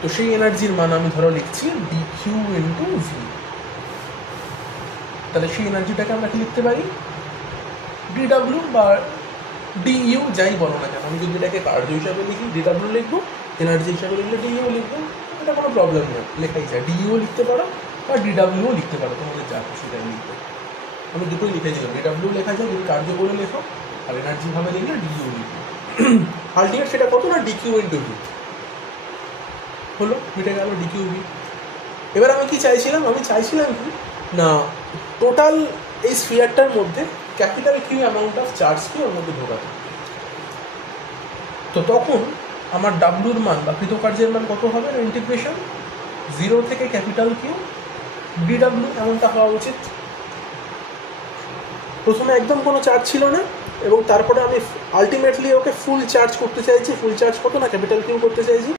তো সেই এনার্জির মান আমি ধরো লিখছি ডিকিউ ইন্টু ভি। তাহলে সেই এনার্জিটাকে আমরা কি লিখতে পারি, ডিডাব্লিউ বা ডিইউ যাই বলো না কেন। আমি যদি এটাকে কার্য হিসাবে লিখি ডিডাব্লিউ লিখবো, এনার্জি হিসাবে লিখলে ডিইউ লিখবো, এটা কোনো প্রবলেম নেই, লেখাই যায়। ডিইউ লিখতে পারো বা ডিডাব্লিউও লিখতে পারো, তোমাদের যা খুশি তাই লিখবে। আমি দুটোই লিখে দিলাম, ডিডাব্লিউ লেখা যায় যদি কার্য করে লেখো, আর এনার্জি ভাবে লিখলে ডিইউ লিখবে। আলটিমেট সেটা কত না ডিকিউ ইন্টু ভি হলো, মিটে গেল ডিকিউ ভি। এবার আমি কি চাইছিলাম, আমি চাইছিলাম কি না টোটাল এই স্ফিয়ারটার মধ্যে ক্যাপিটাল কিউ অ্যামাউন্ট অফ চার্জকে ওর মধ্যে ঢোকাতে। তো তখন আমার ডাব্লুর মান বা কৃতকার্যের মান কত হবে না, ইন্টিগ্রেশন 0 থেকে ক্যাপিটাল কিউ ডিডাব্লিউ এমনটা হওয়া উচিত। প্রথমে একদম কোনো চার্জ ছিল না, এবং তারপরে আমি আলটিমেটলি ওকে ফুল চার্জ করতে চাইছি। ফুল চার্জ কত না ক্যাপিটাল কিউ করতে চাইছি।